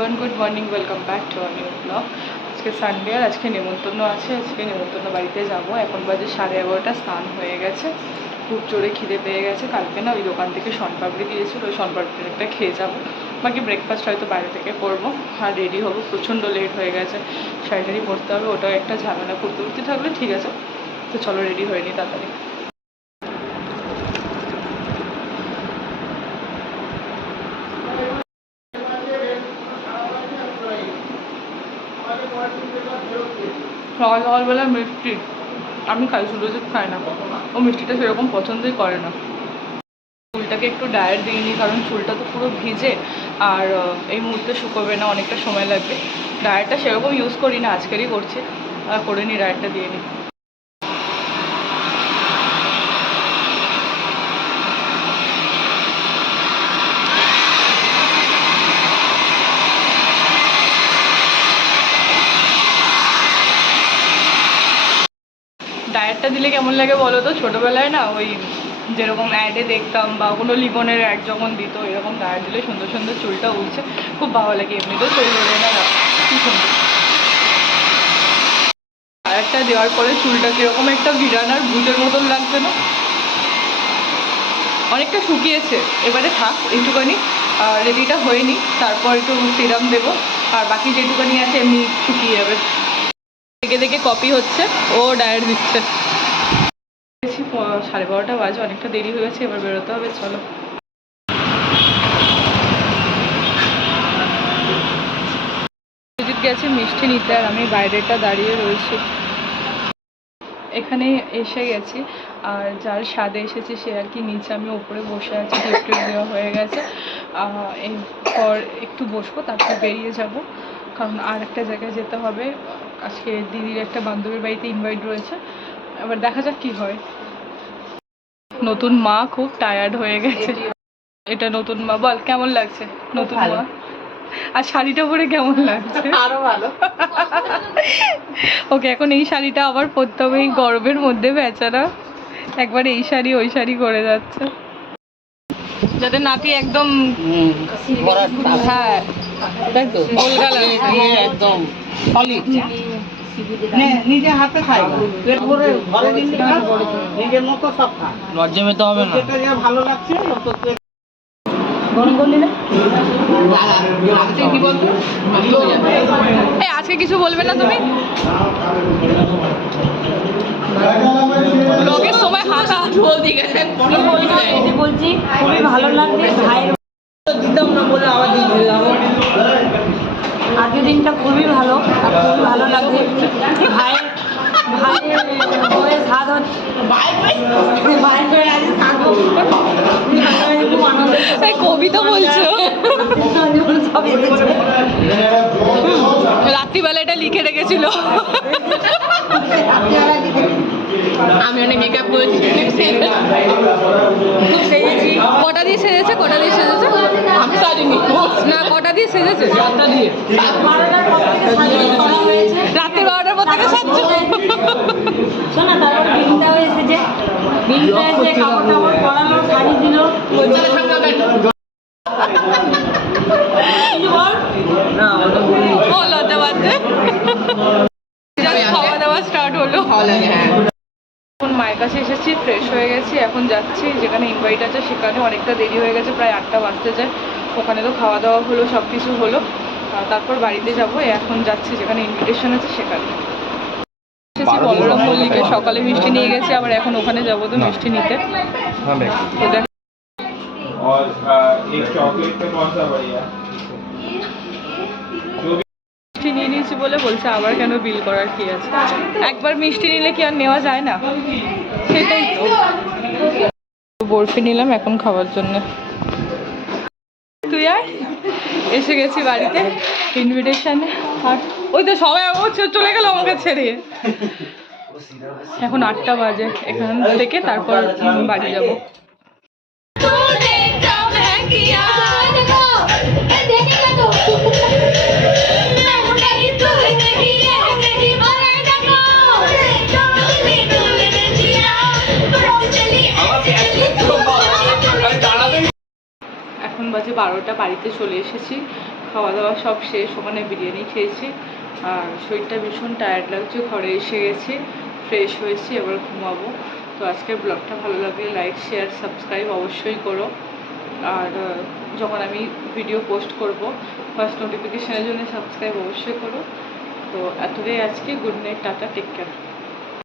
Everyone, good morning, welcome back to our new blog. আজকে Sunday আর আজকে নেমন্তন্ন আছে। আজকে নেমন্তন্ন বাড়িতে যাব। এখন বাজে 11:30। স্নান হয়ে গেছে, খুব জোরে খিদে পেয়ে গেছে। কালকে না ওই দোকান থেকে শনপাপড়ি দিয়েছিল, ওই শনপাপড়িটা খেয়ে যাব। বাকি ব্রেকফাস্ট হয়তো বাইরে থেকে করবো। আর রেডি হবো, প্রচণ্ড লেট হয়ে গেছে। শাড়ি পরতে হবে, ওটাও একটা ঝামেলা। করতে থাকলে ঠিক আছে। তো চলো রেডি হয়ে নি তাড়াতাড়ি। সকালবেলা মিষ্টি আমি খাই, সুরজিৎ খায় না, ও মিষ্টিটা সেরকম পছন্দই করে না। চুলটাকে একটু ডায়েট দিয়ে নিই, কারণ চুলটা তো পুরো ভিজে আর এই মুহূর্তে শুকোবে না, অনেকটা সময় লাগবে। ডায়েটটা সেরকম ইউজ করি না, আজকেরই করছি। করে নিই, ডায়েটটা দিয়ে নিই। ডায়েটটা দিলে কেমন লাগে বলো তো? ছোটোবেলায় না ওই যেরকম অ্যাডে দেখতাম বা কোনো লিবনের অ্যাড যখন দিত, এরকম ডায়েট দিলে সুন্দর সুন্দর চুলটা উঠছে, খুব ভালো লাগে। এমনিতেও শরীর ওঠে না, কি সুন্দর। ডায়েটটা দেওয়ার পরে চুলটা কীরকম একটা ভিরানার ভূতের মতন লাগছে না? অনেকটা শুকিয়েছে, এবারে থাক একটুখানি রেডিটা হয়নি, তারপর একটু সিরাম দেবো। আর বাকি যেটুখানি আছে এমনি শুকিয়ে যাবে। দেখে কপি হচ্ছে, ও ডায়েট দিচ্ছে। 12:30 বাজে, অনেকটা দেরি হয়ে গেছে, এবার বেরোতে হবে। চলো। সুজিত গেছে মিষ্টি নিতে, আর আমি বাইরেটা দাঁড়িয়ে রয়েছি। এখানে এসে গেছি, আর যার স্বাদে এসেছি সে আর কি নিচে, আমি ওপরে বসে আছি। গিফট দেওয়া হয়ে গেছে, এরপর একটু বসবো, তারপর বেরিয়ে যাব, কারণ আর একটা জায়গায় যেতে হবে। আজকে দিদির একটা বান্ধবীর বাড়িতে ইনভাইট রয়েছে, এবার দেখা যাক কী হয়। নতুন মা খুব টায়ার্ড হয়ে গেছে। এটা নতুন মা, বল কেমন লাগছে নতুন মা? আর শাড়িটা পরে কেমন লাগছে? আরো ভালো। ওকে এখন এই শাড়িটা আবার পরতে হবে এই গরমের মধ্যে, বেচারা একবার এই শাড়ি ওই শাড়ি করে যাচ্ছে, যাতে নাতি একদম হ্যাঁ গোলগালা একদম সলিড। নিজে হাতে খাই, পেট ভরে ঘরে দিন নিজের মতো সব খা, লজ্জা পেতে হবে না। যেটা যা ভালো লাগছে গরম করলি না। কি বলতো আজকে কিছু বলবে না তুমি? ব্লগের সময় হাসা বলতে গেছেন, বলছি খুবই ভালো লাগছে। ভাইয়ের দিতাম না বলে আবার দিয়ে দিলাম। আজকের দিনটা খুবই ভালো, আর খুবই ভালো লাগছে। ভাইয়ের বইয়ের স্বাদ হচ্ছে, কবিতা বলছো? রাত্রিবেলা এটা লিখে রেখেছিল। আমি অনেক মেকআপ করেছি, খুব সেজেছি। কটা দিয়ে সেজেছে? আমি সাজিনি না। কটা দিয়ে সেজেছে? রাত্রি 12টার পর থেকে সাজছো? শোনা, তারপরে বিনটাও এসেছে, বিনটা এসে কাপড় টাপড় পরালো, শাড়ি দিল। লজ্জা পাচ্ছে। খাওয়া দাওয়া স্টার্ট হলো। এখন মায়ের কাছে এসেছি, ফ্রেশ হয়ে গেছি, এখন যাচ্ছি যেখানে ইনভাইট আছে সেখানে। অনেকটা দেরি হয়ে গেছে, প্রায় 8টা বাজতে যায়। ওখানে তো খাওয়া দাওয়া হলো, সব কিছু হলো, তারপর বাড়িতে যাবো। এখন যাচ্ছি যেখানে ইনভিটেশন আছে সেখানে। এসেছি বলরাম মল্লিকে, সকালে মিষ্টি নিয়ে গেছি, আবার এখন ওখানে যাবো তো মিষ্টি নিতে। মিষ্টি নিয়ে নিয়েছি বলে বলছে আবার কেন বিল করার কি আছে, একবার মিষ্টি নিলে কি আর নেওয়া যায় না? সেটাই তো। বরফি নিলাম এখন খাওয়ার জন্য। তুই আর এসে গেছি বাড়িতে ইনভিটেশনে, আর ওই তো সবাই চলে গেল আমাকে ছেড়ে। এখন 8টা বাজে, এখান থেকে তারপর বাড়ি যাবো। এখন বাজে 12টা, বাড়িতে চলে এসেছি। খাওয়া দাওয়া সব শেষ, ওখানে বিরিয়ানি খেয়েছি। আর শরীরটা ভীষণ টায়ার্ড লাগছে, ঘরে এসে গেছি, ফ্রেশ হয়েছি, এবার ঘুমাবো। তো আজকের ব্লগটা ভালো লাগলে লাইক শেয়ার সাবস্ক্রাইব অবশ্যই করো। আর যখন আমি ভিডিও পোস্ট করব ফার্স্ট নোটিফিকেশানের জন্য সাবস্ক্রাইব অবশ্যই করো। তো এতটাই আজকে, good night, tata, take care.